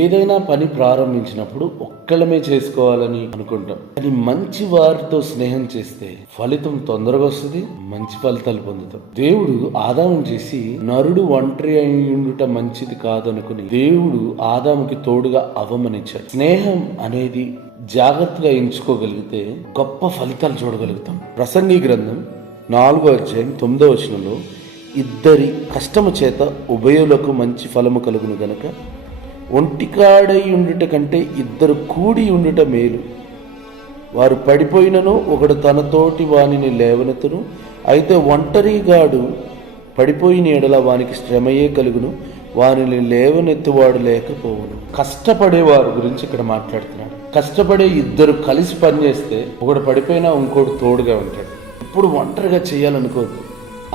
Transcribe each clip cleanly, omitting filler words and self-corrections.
ఏదైనా పని ప్రారంభించినప్పుడు ఒక్కళ్ళమే చేసుకోవాలని అనుకుంటాం. కానీ మంచి వారితో స్నేహం చేస్తే ఫలితం తొందరగా వస్తుంది, మంచి ఫలితాలు పొందుతాం. దేవుడు ఆదాము చేసి నరుడు ఒంటరి అయ్యుండుట మంచిది కాదనుకుని దేవుడు ఆదాముకి తోడుగా అవ్వమనిచ్చాడు. స్నేహం అనేది జాగ్రత్తగా ఎంచుకోగలిగితే గొప్ప ఫలితాలు చూడగలుగుతాం. ప్రసంగి గ్రంథం 4వ అధ్యాయం 9వ వచనంలో, ఇద్దరి కష్టము చేత ఉభయులకు మంచి ఫలము కలుగును గనక ఒంటికాడై ఉండుట కంటే ఇద్దరు కూడి ఉండుట మేలు. వారు పడిపోయినను ఒకడు తనతోటి వానిని లేవనెత్తును, అయితే ఒంటరిగాడు పడిపోయిన ఎడల వానికి శ్రమయే కలుగును, వానిని లేవనెత్తువాడు లేకపోవును. కష్టపడేవారు గురించి ఇక్కడ మాట్లాడుతున్నాడు. కష్టపడే ఇద్దరు కలిసి పనిచేస్తే ఒకడు పడిపోయినా ఇంకోటి తోడుగా ఉంటాడు. ఇప్పుడు ఒంటరిగా చేయాలనుకోవద్దు.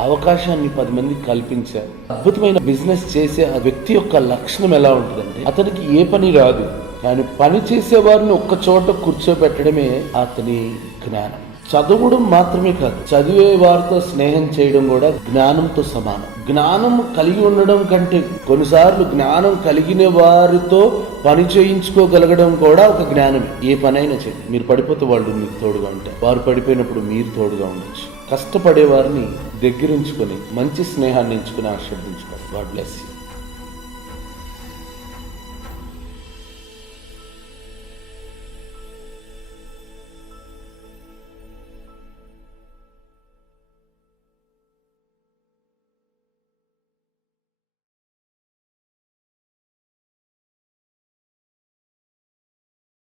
అవకాశాన్ని 10 మందికి కల్పించారు. అద్భుతమైన బిజినెస్ చేసే ఆ వ్యక్తి యొక్క లక్షణం ఎలా ఉంటుందంటే, అతనికి ఏ పని రాదు, కానీ పని చేసే వారిని ఒక్క చోట కూర్చోబెట్టడమే అతని జ్ఞానం. చదవడం మాత్రమే కాదు, చదివే వారితో స్నేహం చేయడం కూడా జ్ఞానంతో సమానం. జ్ఞానం కలిగి ఉండడం కంటే కొన్నిసార్లు జ్ఞానం కలిగిన వారితో పని చేయించుకోగలగడం కూడా ఒక జ్ఞానమే. ఏ పనైనా చేయండి, మీరు పడిపోతే వాళ్ళు మీకు తోడుగా ఉంటారు, వారు పడిపోయినప్పుడు మీరు తోడుగా ఉండొచ్చు. కష్టపడే వారిని దగ్గరుంచుకొని మంచి స్నేహాన్ని ఎంచుకుని ఆశీర్వదించుకోవాలి. God bless you.